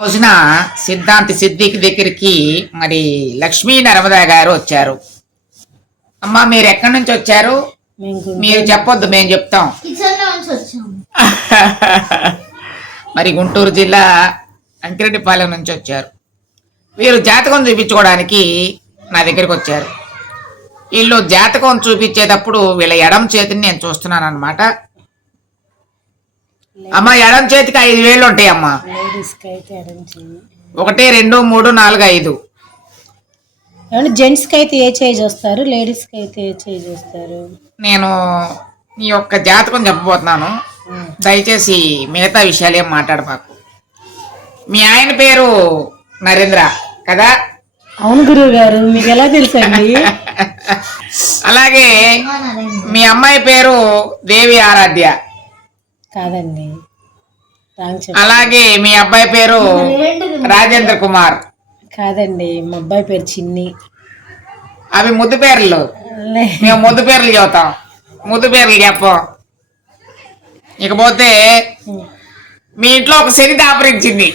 రోజున సిద్ధాంతి సిద్దికి దగ్గరికి మరి లక్ష్మీ నర్మదా గారు వచ్చారు. అమ్మా మీరు ఎక్కడి నుంచి వచ్చారు? మీరు చెప్పొద్దు, మేము చెప్తాం. మరి గుంటూరు జిల్లా అంకిరెడ్డిపాలెం నుంచి వచ్చారు. వీరు జాతకం చూపించుకోవడానికి నా దగ్గరికి వచ్చారు. వీళ్ళు జాతకం చూపించేటప్పుడు వీళ్ళ ఎడమ చేతిని నేను చూస్తున్నాను అనమాట. అమ్మా ఎడమ చేతికి 5 వేళ్ళు ఉంటాయి అమ్మా. 1 2 3 4 5. జెంట్స్ కి అయితే ఏ చేంజ్ వస్తారు, లేడీస్ కి అయితే ఏ చేంజ్ వస్తారు? నేను నీ యొక్క జాతకం చెప్పబోతున్నాను, దయచేసి మిగతా విషయాలు ఏం మాట్లాడమాకు. మీ ఆయన పేరు నరేంద్ర కదా? అవును గురువు గారు, మీకు ఎలా తెలుసండి? అలాగే మీ అమ్మాయి పేరు దేవి ఆరాధ్య కాదండి. అలాగే మీ అబ్బాయి పేరు రాజేంద్ర కుమార్ కాదండి. మా అబ్బాయి పేరు చిన్ని. అవి ముద్దు పేర్లు, మేము ముద్దు పేర్లు చెబుతాం, ముద్దు పేర్లు చెప్పం. ఇకపోతే మీ ఇంట్లో ఒక శని దాపరించింది.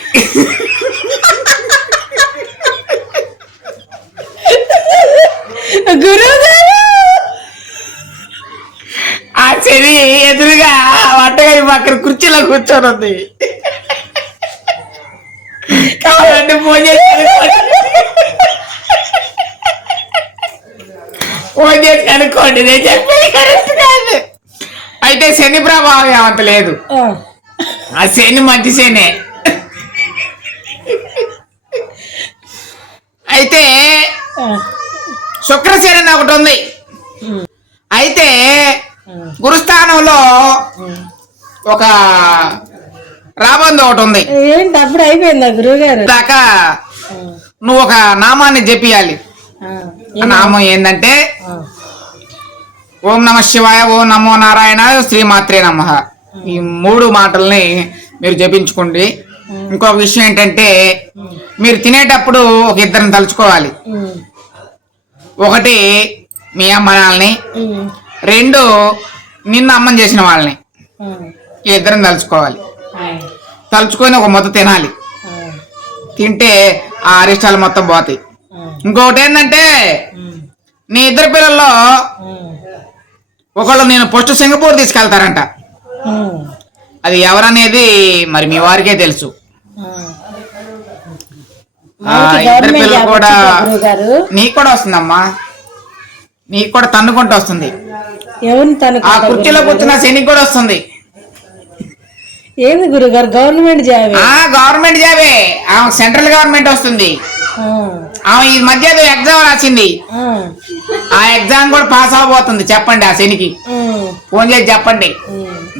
గురువు గారు ఆ శని ఎదురుగా వంటగది పక్కన కుర్చీలో కూర్చొని ఉంది. కావాలంటే ఫోన్ చేసి అనుకోండి, నేను చెప్పేది కరెక్ట్ కాదు. అయితే శని ప్రభావం ఏమంత లేదు, ఆ శని మంచి శనే. అయితే శుక్రశని అని ఒకటి ఉంది. అయితే గురుస్థానంలో ఒక రాబందు ఒకటి ఉంది. ఏంటి అప్పుడు అయిపోయిందా గురువు గారు? దాకా నువ్వు ఒక నామాన్ని జపియాలి. ఆ నామం ఏంటంటే ఓం నమ శివాయ, ఓం నమో నారాయణ, శ్రీమాత్రే నమః. ఈ 3 మాటల్ని మీరు జపించుకోండి. ఇంకొక విషయం ఏంటంటే మీరు తినేటప్పుడు ఒక 2 తలుచుకోవాలి. 1 మీ అమ్మ నాన్నని, 2 నిన్ను అమ్మని చేసిన వాళ్ళని, ఈ 2 తలుచుకోవాలి. తలుచుకొని ఒక మొత్తం తినాలి. తింటే ఆ అరిష్టాలు మొత్తం పోతాయి. ఇంకొకటి ఏంటంటే నీ 2 పిల్లల్లో ఒకళ్ళు నేను ఫస్ట్ సింగపూర్ తీసుకెళ్తారంట. అది ఎవరనేది మరి మీ వారికే తెలుసు. 2 పిల్లలు కూడా నీకు కూడా వస్తుందమ్మా, నీకు కూడా తన్నుకుంటూ వస్తుంది. ఆ కుర్చీలో కూర్చున్న శనికి కూడా వస్తుంది. ఏంది గురుగారు? Government job? గవర్నమెంట్ జాబే. సెంట్రల్ గవర్నమెంట్ వస్తుంది. ఆమె ఈ మధ్య ఎగ్జామ్ రాసింది, ఆ ఎగ్జామ్ కూడా పాస్ అవబోతుంది. చెప్పండి ఆ శనికి ఫోన్ చేసి చెప్పండి,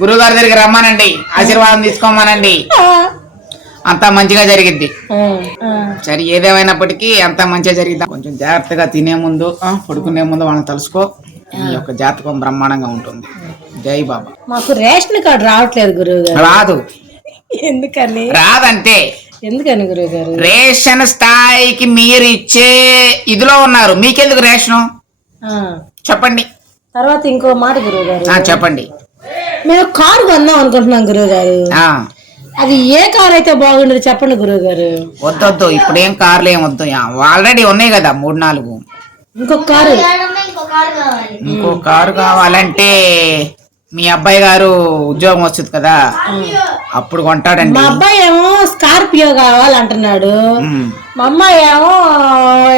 గురువు గారి దగ్గరికి రమ్మానండి, ఆశీర్వాదం తీసుకోమానండి. అంతా మంచిగా జరిగిద్ది. సరే ఏదేమైనప్పటికీ అంతా మంచిగా జరిగిద్ది. కొంచెం జాగ్రత్తగా తినే ముందు, పడుకునే ముందు వాళ్ళని తలుసుకో. ఈ యొక్క జాతకం బ్రహ్మాండంగా ఉంటుంది. జై బాబా. మాకు రేషన్ కార్డు రావట్లేదు గురువు గారు. రాదు. ఎందుకని రాదంటే? ఎందుకని గురువు గారు? రేషన్ స్థాయికి మీరు ఇచ్చే ఇదిలో ఉన్నారు, మీకెందుకు రేషను? చెప్పండి. తర్వాత ఇంకో మాట గురువు గారు. చెప్పండి. మేము కారు కొందాం అనుకుంటున్నాం గురువు గారు. అది ఏ కారు అయితే బాగుండదు చెప్పండి గురువు గారు. వద్దొద్దు, ఇప్పుడేం కార్లు ఏం వద్దు, ఆల్రెడీ ఉన్నాయి కదా 3-4. ఇంకో కారు కావాలంటే మీ అబ్బాయి గారు ఉద్యోగం వస్తుంది కదా, అప్పుడు కొంటాడండి. మా అబ్బాయి ఏమో స్కార్పియో కావాలంటున్నాడు. మా అమ్మాయి ఏమో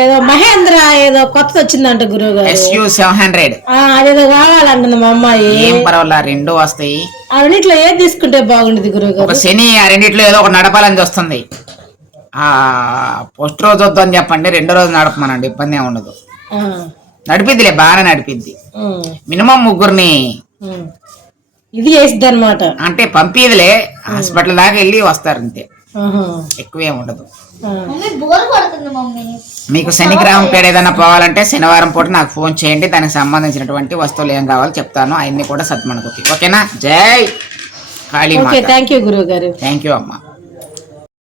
ఏదో మహేంద్ర ఏదో కొత్తది వచ్చిందంట గురువు గారు, SU700. అదేదో కావాలంటుంది మా అమ్మాయి. ఏం పర్వాలా, 2 వస్తాయి. ఆ రెండిట్లో ఏది తీసుకుంటే బాగుండేది గురువు గారు? ఒక శని ఆ రెండిట్లో ఏదో ఒక నడపాలని వస్తుంది. ఫస్ట్ రోజు వద్దు అని చెప్పండి, 2వ రోజు నడపమనండి, ఇబ్బంది ఏమి ఉండదు. నడిపిద్దిలే, బాగానే నడిపిద్ది. మినిమం 3 ఇది చేసిద్ది అనమాట. అంటే పంపిదిలే, హాస్పిటల్ దాకా వెళ్ళి వస్తారు అంతే, ఎక్కువేం ఉండదు. మీకు శనిగ్రహం పేడ ఏదైనా పోవాలంటే శనివారం పూట నాకు ఫోన్ చేయండి, దానికి సంబంధించినటువంటి వస్తువులు ఏం కావాలో చెప్తాను, అవన్నీ కూడా సత్మనకు. ఓకేనా? జై కాళీ. థ్యాంక్ యూ గురువు గారు. థ్యాంక్ యూ అమ్మా.